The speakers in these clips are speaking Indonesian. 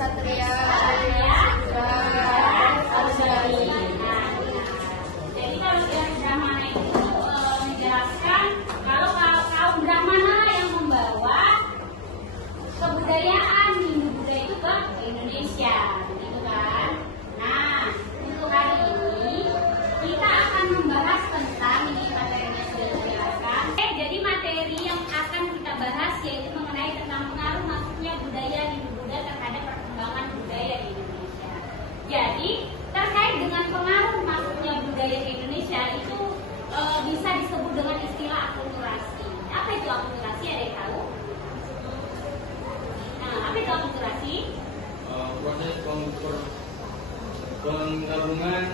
Satria Arjali. Jadi kalau yang Brahmana itu menjelaskan kalau kaum Brahmana yang membawa kebudayaan Hindu Buddha itu ke Indonesia, begitu kan? Nah, untuk hari ini kita akan membahas tentang ini materinya sudah dijelaskan. Jadi materi yang akan kita bahas yaitu mengenai tentang pengaruh masuknya budaya Hindu Buddha terhadap perkembangan budaya di Indonesia. Jadi terkait dengan pengaruh masuknya budaya ke Indonesia itu bisa disebut dengan istilah akulturasi. Apa itu akulturasi? Ada yang tahu? Nah, apa itu akulturasi? Proses penggabungan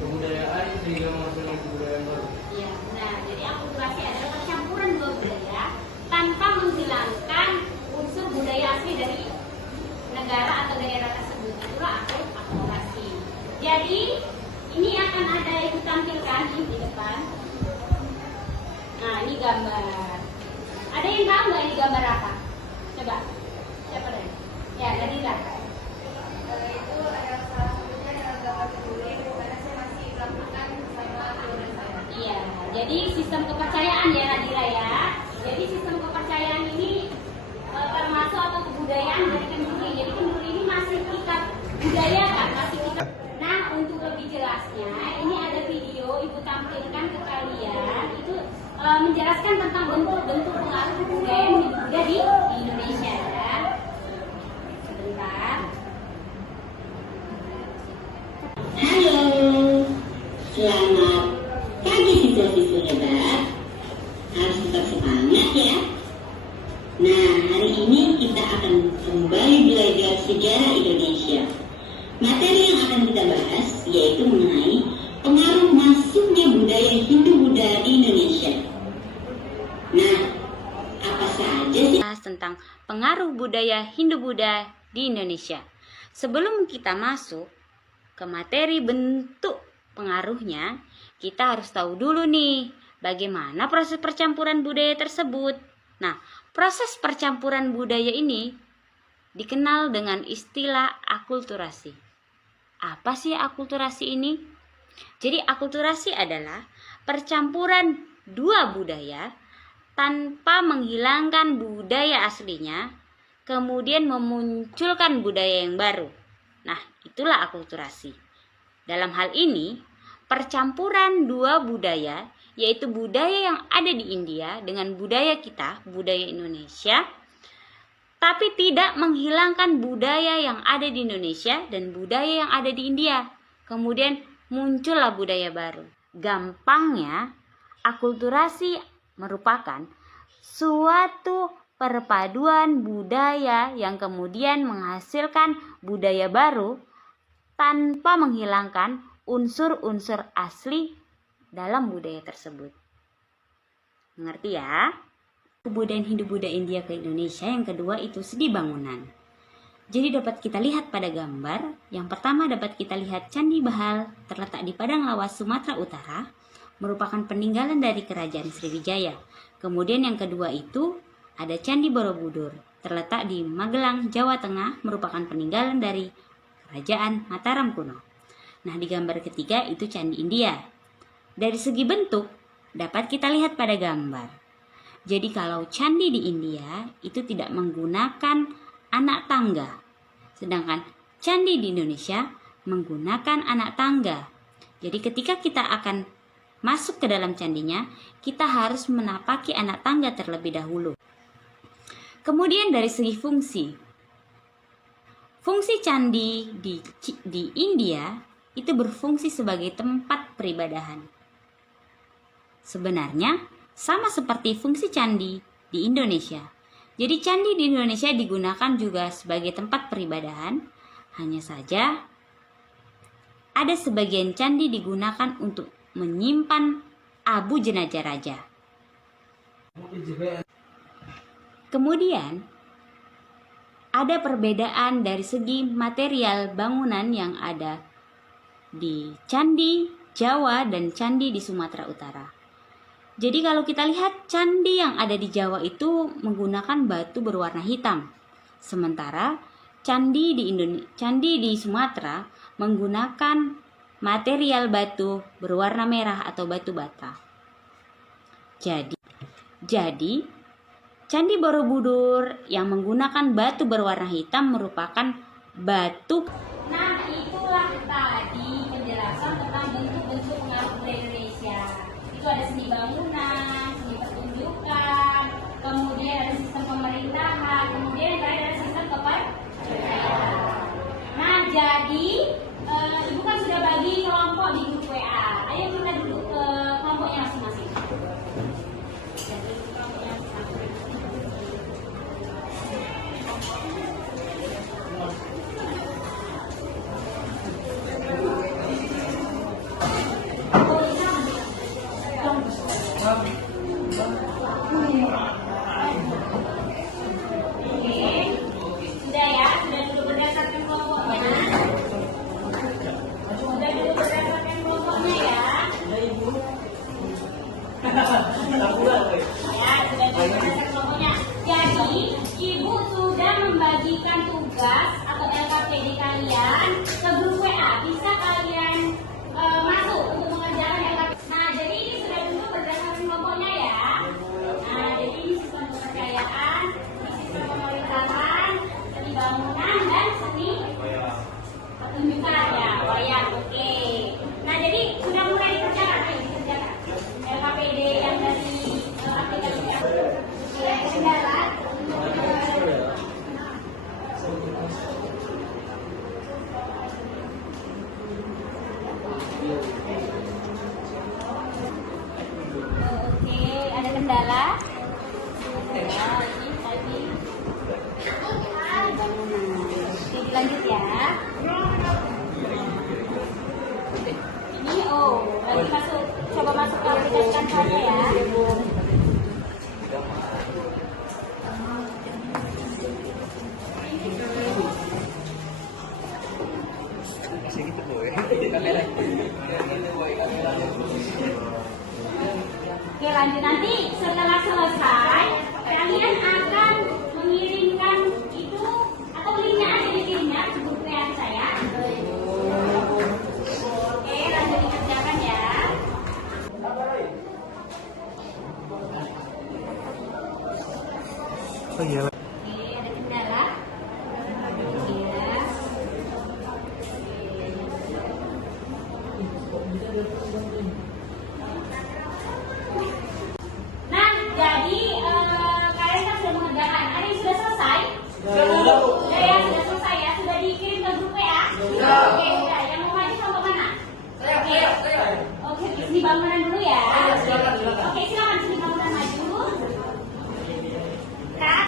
kebudayaan sehingga menghasilkan kebudayaan baru. Ya, nah jadi akulturasi adalah percampuran dua budaya tanpa menghilangkan unsur budaya asli dari negara atau daerah tersebut. Itulah akulturasi. Jadi ini akan ada yang ditampilkan di depan. Nah, ini gambar. Ada yang tahu nggak ini gambar apa? Coba. Siapa deh? Ya, Nadira. itu ada salah satunya adalah gambar peduli karena saya masih melakukan sama teman saya. Iya, jadi sistem kepercayaan ya Nadira ya. Jadi sistem kepercayaan ini termasuk atau kebudayaan dari kenduri. Jadi kenduri ini masih ikat budaya kan, masih ikat. Nah, untuk lebih jelasnya, ini ada video Ibu tampilkan ke kalian. Itu menjelaskan tentang bentuk-bentuk pengaruh budaya yang ada di Indonesia ya. Sebentar. Halo, selamat pagi siswa-siswa hebat. Harus tetap semangat ya. Nah, hari ini kita akan kembali belajar sejarah Indonesia. Materi yang akan kita bahas yaitu mengenai pengaruh masuknya budaya Hindu-Buddha di Indonesia. Nah, apa saja sih? Tentang pengaruh budaya Hindu-Buddha di Indonesia. Sebelum kita masuk ke materi bentuk pengaruhnya, kita harus tahu dulu nih bagaimana proses percampuran budaya tersebut. Nah, proses percampuran budaya ini dikenal dengan istilah akulturasi. Apa sih akulturasi ini? Jadi akulturasi adalah percampuran dua budaya tanpa menghilangkan budaya aslinya, kemudian memunculkan budaya yang baru. Nah, itulah akulturasi. Dalam hal ini, percampuran dua budaya, yaitu budaya yang ada di India dengan budaya kita, budaya Indonesia, tapi tidak menghilangkan budaya yang ada di Indonesia dan budaya yang ada di India. Kemudian muncullah budaya baru. Gampangnya, akulturasi merupakan suatu perpaduan budaya yang kemudian menghasilkan budaya baru tanpa menghilangkan unsur-unsur asli dalam budaya tersebut. Mengerti ya? Kebudayaan Hindu-Buddha India ke Indonesia yang kedua itu seni bangunan. Jadi dapat kita lihat pada gambar. Yang pertama dapat kita lihat Candi Bahal terletak di Padang Lawas, Sumatera Utara, merupakan peninggalan dari Kerajaan Sriwijaya. Kemudian yang kedua itu ada Candi Borobudur terletak di Magelang, Jawa Tengah, merupakan peninggalan dari Kerajaan Mataram kuno. Nah, di gambar ketiga itu Candi India. Dari segi bentuk dapat kita lihat pada gambar. Jadi kalau candi di India itu tidak menggunakan anak tangga, sedangkan candi di Indonesia menggunakan anak tangga. Jadi ketika kita akan masuk ke dalam candinya, kita harus menapaki anak tangga terlebih dahulu. Kemudian dari segi fungsi candi di India itu berfungsi sebagai tempat peribadahan. Sebenarnya sama seperti fungsi candi di Indonesia. Jadi candi di Indonesia digunakan juga sebagai tempat peribadahan. Hanya saja ada sebagian candi digunakan untuk menyimpan abu jenazah raja. Kemudian ada perbedaan dari segi material bangunan yang ada di candi Jawa dan candi di Sumatera Utara. Jadi kalau kita lihat candi yang ada di Jawa itu menggunakan batu berwarna hitam. Sementara candi di Sumatera menggunakan material batu berwarna merah atau batu bata. Jadi Candi Borobudur yang menggunakan batu berwarna hitam merupakan batu. Nah, itulah tadi penjelasan tentang bentuk-bentuk pengaruh budaya Indonesia. Itu ada seni bangunan, seni pertunjukan, kemudian ada sistem pemerintahan, kemudian yang terakhir ada sistem kepercayaan. Nah, jadi Ibu kan sudah bagi kelompok di grup WA. Ayo kita dulu ke kelompoknya masing-masing. Jadi kelompoknya masing-masing. Sudah ya, sudah dulu berdasarkan kelompoknya. Sudah dulu berdasarkan kelompoknya ya. Ya, sudah dulu berdasarkan kelompoknya. Jadi, Ibu sudah membagikan tugas atau LKPD kalian ke grup WA. Bisa kalian masuk untuk mengerjakan LKPD. Nah, jadi ini sudah dulu berdasarkan kelompoknya ya. Nah, jadi ini sistem kepercayaan, ini sistem pemerintahan, seni bangunan dan seni pertunjukan ya, wayang. Oke. Nah, jadi sudah mulai dikerjakan, ayo dikerjakan. LKPD yang dari aplikasi kendala. Oke, ada kendala. Ya, ini tadi. Oke, dilanjut ya. Ini lagi masuk, coba masuk ke aplikasi kantornya ya. Oke, lanjut nanti setelah selesai kalian akan mengirimkan itu atau linknya aja dikirimnya ke grup WA saya. Oke, lanjut dikerjakan ya. Oke, ada kendala. Ya. Nah, jadi kalian kan sudah mengerjakan. Ada yang sudah selesai? Sudah ya, sudah selesai ya. Sudah dikirim ke grup WA? Oke, sudah. Yang mau maju kelompok mana? Oke, seni bangunan dulu ya. Oke, silakan seni bangunan maju. Kak.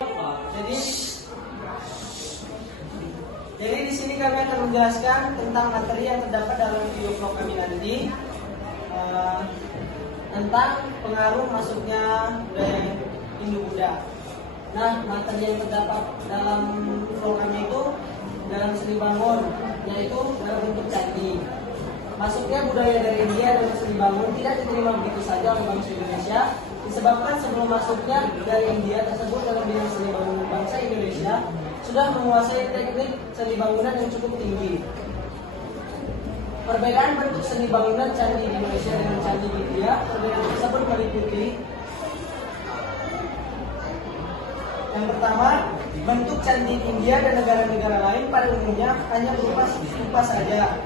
Jadi di sini kami akan menjelaskan tentang materi yang terdapat dalam video vlog kami nanti tentang pengaruh masuknya budaya Hindu-Buddha. Nah, materi yang terdapat dalam vlog kami itu dalam seni bangun, yaitu dalam bentuk candi. Masuknya budaya dari India dalam seni bangun tidak diterima begitu saja oleh bangsa Indonesia, disebabkan sebelum masuknya dari India tersebut dalam bidang seni bangunan bangsa Indonesia sudah menguasai teknik seni bangunan yang cukup tinggi. Perbedaan bentuk seni bangunan candi di Indonesia dengan candi di India, perbedaan tersebut meliputi: yang pertama, bentuk candi di India dan negara-negara lain pada umumnya hanya berupa stupa saja.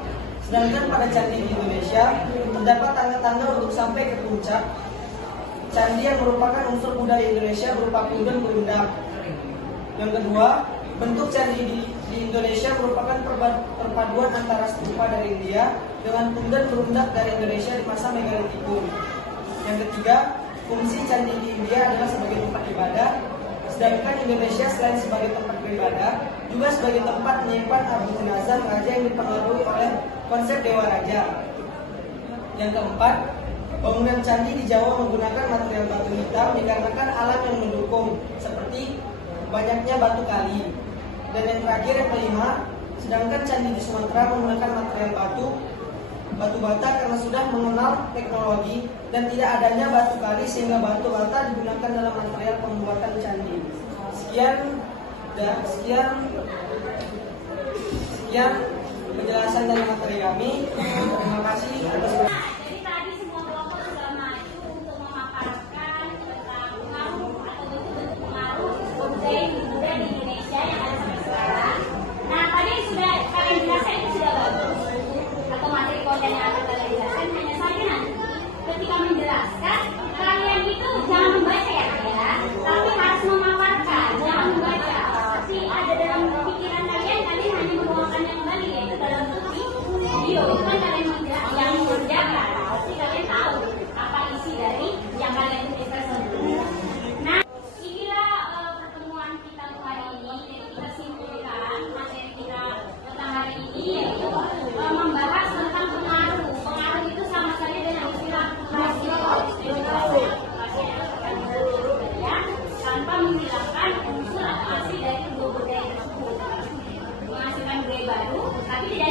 Sedangkan pada candi di Indonesia terdapat tangga-tangga untuk sampai ke puncak candi yang merupakan unsur budaya Indonesia berupa pundan berundak. Yang kedua, bentuk candi di Indonesia merupakan perpaduan antara stupa dari India dengan pundan berundak dari Indonesia di masa Megalitikum. Yang ketiga, fungsi candi di India adalah sebagai tempat ibadah, sedangkan Indonesia selain sebagai tempat beribadah juga sebagai tempat menyimpan abu jenazah raja yang dipengaruhi oleh konsep dewa raja. Yang keempat, bangunan candi di Jawa menggunakan material batu hitam dikarenakan alam yang mendukung seperti banyaknya batu kali. Dan yang terakhir, yang kelima, sedangkan candi di Sumatera menggunakan material batu bata karena sudah mengenal teknologi dan tidak adanya batu kali sehingga batu bata digunakan dalam material pembuatan candi. Sekian Sekian penjelasan dari materi kami. Terima kasih atas Jadi tadi semua kelompok sudah maju untuk memaparkan tentang pengaruh atau bentuk-bentuk pengaruh budaya Hindu-Buddha di Indonesia yang ada sampai sekarang. Nah, tadi sudah kalian jelaskan itu sudah bagus. Atau materi konten yang akan kalian jelaskan, hanya saja nanti ketika menjelaskan kalian itu jangan membaca ya, tapi harus memaparkan, jangan membaca. Pasti ada dalam pikiran kalian hanya menuangkannya kembali, yaitu dalam bentuk video. Itu kan kalian yang mengerjakan, pasti kalian tahu apa isi dari yang kalian tuliskan sebelumnya. Nah, inilah pertemuan kita untuk hari ini. Jadi kita simpulkan materi kita tentang hari ini, yaitu membahas tentang pengaruh. Pengaruh itu sama saja dengan istilah tanpa menghilangkan unsur atau asli dari kedua budaya tersebut, menghasilkan budaya baru, tapi tidak